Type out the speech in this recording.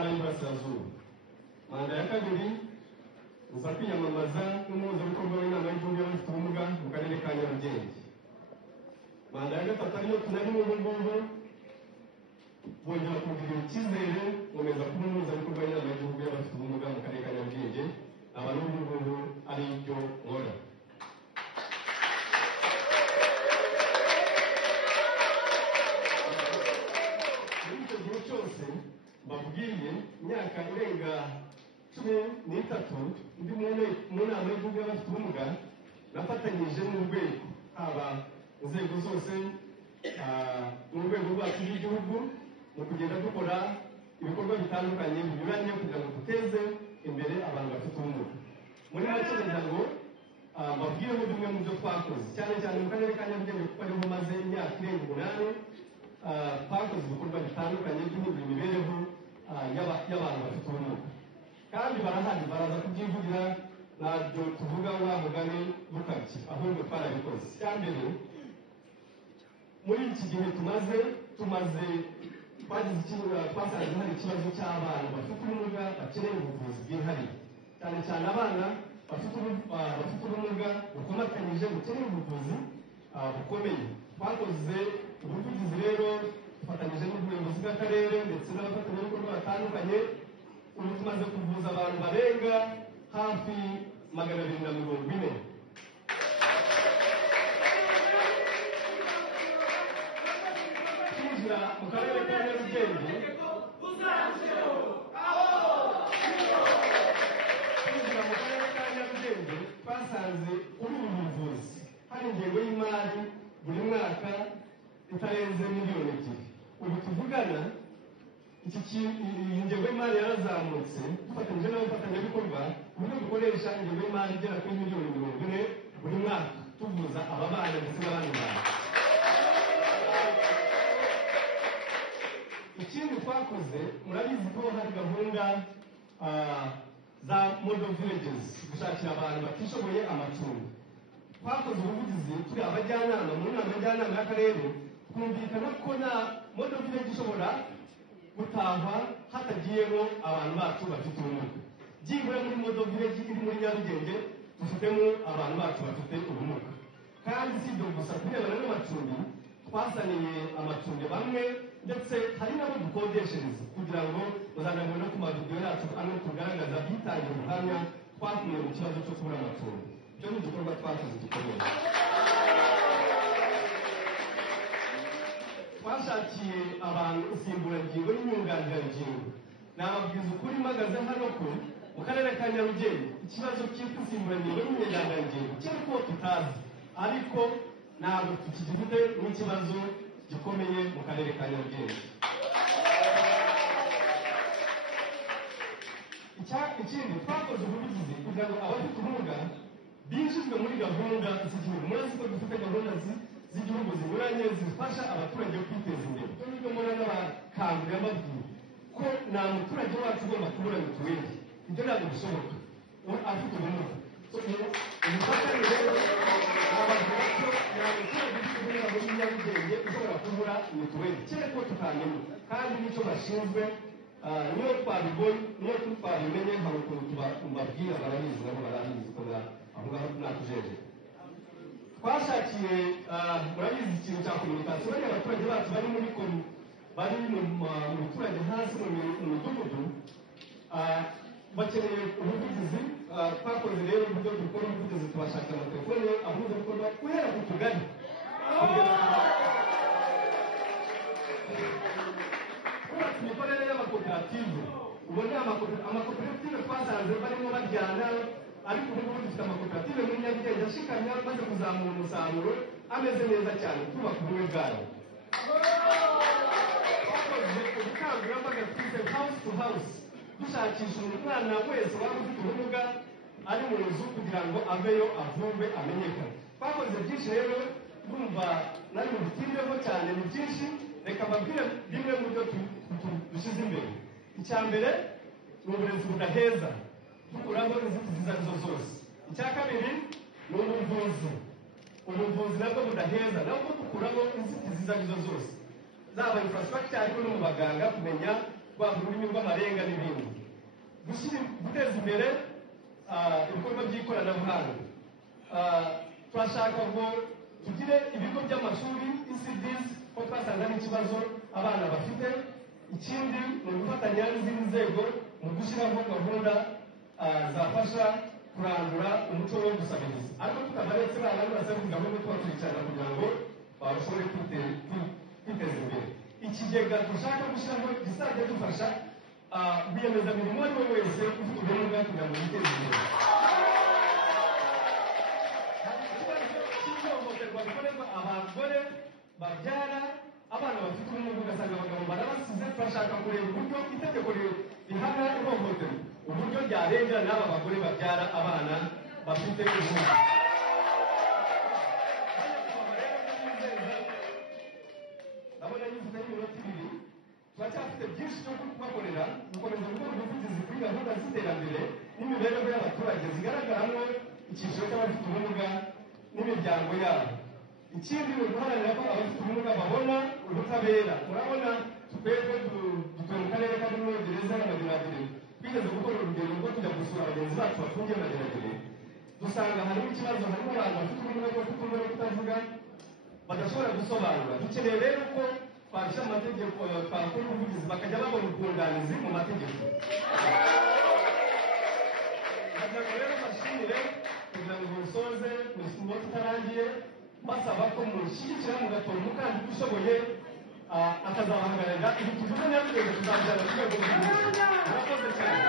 ntara y'Iburasirazuba. Manda ya kabiri uza kwiyamamaza n'umuhuzabikorwa w'inama y'igihugu y'abafite ubumuga mu karere ka Nyarugenge. Manda ya gatatu ariyo tunari mu ngubu bongera kugirira icyizere nkomeza kuba umuhuzabikorwa w'inama y'igihugu y'abafite ubumuga mu karere ka Nyarugenge, aba n'ubu ari ibyo nkora. Mbabwiye imyaka irenga 13 ndi mu nama y'igihugu y'abafite ubumuga, nafatanyije n'urwego haba inzego zose mu rwego rwacu rw'igihugu mu kugenda dukora ibikorwa bitandukanye binyuranye kugira ngo duteze imbere abantu bafite ubumuga. Muri make kugira ngo mbabwireho bimwe mu byo twakoze cyane cyane mu karere ka Nyarugenge kuko ariho maze imyaka irenga 8 twakoze ibikorwa bitandukanye by'ubuhindura imibereho y'abantu bafite ubumuga, kandi barahari baraza kubyivugira, ntabyo tuvuga wa mugani dukabye, ahubwo twarabikoze. Cyambere muri iki gihe tumaze twasanze hari ikibazo cy'abana bafite ubumuga bakeneye ubuvuzi bwihariye, cyane cyane abana bafite ubumuga bukomatanyije bukeneye ubuvuzi bukomeye. Twakoze ubuvugizi rero dufatanyije n'ubuyobozi bw'akarere ndetse n'abafatanyabikorwa batandukanye. Ubu tumaze kuvuza abantu barenga hafi 240. Twinjira mu karere ka Nyarugenge twasanze kuri ubu buvuzi hari ingengo y'imari buri mwaka itarenze miliyoni 2. Ubu tuvugana iyi ngengo y'imari yarazamutse dufatanyije n'abafatanyabikorwa uburyo dukoresha ingengo y'imari igera kuri miliyoni 40 buri mwaka tuvuza aba bana ndetse n'abandi bantu. Ikindi twakoze, murabizi ko hari gahunda za model villages gushakira abantu batishoboye amacumbi. Twakoze ubuvugizi turi abajyanama mu nama y'abajyanama y'akarere, twumvikana ko na model village ishobora gutahwa hatagiyemo abantu bacu bafite ubumuga. Byibura muri model village iri muri Nyarugenge dufitemo abantu bacu bafite ubumuga. Kandi si ibyo gusa, kurebana n'amacumbi twasaniye amacumbi bamwe, ndetse hari n'abo dukodeshereza kugira ngo muzanabone no ku mavidewo yacu ano tugaragaza bitangira ubuhamya twakuye mu kibazo cyo kubura amacumbi. Icyo ni igikorwa twakoze gikomeye. Twashakiye abantu insimburangingo n'inyunganirangingo. Nababwiza ukuri mpagaze hano ko mu karere ka Nyarugenge ikibazo cyitwa insimburangingo n'inyunganirangingo cyari ko tutazi, ariko ntabwo tukigifite n'ikibazo gikomeye mu karere ka Nyarugenge. Ikindi twakoze ubuvugizi kugira ngo abafite ubumuga binjizwe muri gahunda z'igihugu. Murazi ko dufite gahunda z'igihugu zinyuranye zifasha abaturage kwiteza imbere. Ibyo nibyo mbona n'abakangurira mbabwira ko nta muturage wacu ugomba kubura mituweli. Ibyo ntabwo bishoboka afite ubumuga. Umufatanye rero nababwira ko nta muturage ufite ubumuga muri Nyarugenge ushobora kubura mituweli, keretse ko tutamenya. Kandi nicyo bashinzwe, niyo twabibonye, niyo twabimenye, hari ukuntu tubabwira, barabizi nabo barabizi ko aho ngaho natujeje. Twashakiye murabizi ikintu cya komunikasiyo, bariya abaturage bacu bari mu biturage hasi mu midugudu bakeneye ubuvugizi. Twakoze rero uburyo dukora ubuvugizi, tubashakira amatelefone ahuza ibikorwa guhera ku tugari. Imikorere y'amakoperative, ubona amakoperative twasanze barimo bajyana, ariko ubu ngubu dufite amakoperative muri Nyarugenge ashikamye maze kuzamura umusaruro ameze neza cyane, twubaka ubumwe bwayo. Twakoze ubukangurambaga twise house to house, dushakisha umwana wese waba ufite ubumuga ari mu nzu kugira ngo aveyo avurwe amenyekane. Twakoze byinshi rero, ndumva nari mu bitindeho cyane, ni byinshi. Reka mbabwire bimwe mu byo dushyize imbere. Icya mbere ni uburezi budaheza, dukuraho inzitizi izo arizo zose. Icya kabiri ni ubuvuzi nabwo budaheza, nabwo dukuraho inzitizi izo arizo zose, zaba infrastructure ariko no mu baganga kumenya rwaba ururimi rw'amarenga n'ibindi. Guteza imbere ibikorwa by'ikoranabuhanga. Turashaka ngo tugire ibigo by'amashuri ECDs ko twasanga n'ikibazo abana bafite. Ikindi ni ugufatanya n'izindi nzego mu gushyiraho gahunda zafasha kurandura umuco wo gusabiriza, ariko tutabaretse bana n'abasabiriza ahubwo tubakurikirana kugira ngo bashobore kwiteza imbere. Ikigega dushaka gushyiraho gizajya dufasha rwiyemezamirimo uwo ari we wese ufite ubumuga kugira ngo yiteze imbere. Hari ikibazo cy'ihohoterwa rikorerwa abagore babyara abana bafite ubumuga, ugasanga abagabo barabasize. Turashaka kureba uburyo itegeko rihana ihohoterwa uburyo ryarengera n'aba bagore babyara abana bafite ubumuga. Ndabona nyifite n'iminota ibiri, turacyafite byinshi byo kubakorera, gukomeza gukora ubuvugizi kuri gahunda z'iterambere n'imibereho y'abaturage zigaragaramo icyiciro cy'abafite ubumuga n'imiryango yabo. Ikindi ni uguharanira ko abafite ubumuga babona ubutabera. Urabona twebwe dutuye mu karere karimo gereza y'Amageragere, twigeze gukora urugendo rwo kujya gusura bagenzi bacu bafungiye Mageragere, dusanga harimo ikibazo, harimo abantu bafite ubumuga bwo kutumva no kutavuga badashobora gusobanura. Dukeneye rero ko twabishyira mu mategeko, twakora ubuvugizi bakajya babona ubwunganizi mu mategeko. Kugira ngo rero bashimire kugira ngo musoze mu tutarangiye basaba ko mushyigikira mugatora umukandida ushoboye akazabahagararira. Ibi tuvuze neza tuzabijyana ku rwego rw'igihugu. Murakoze cyane.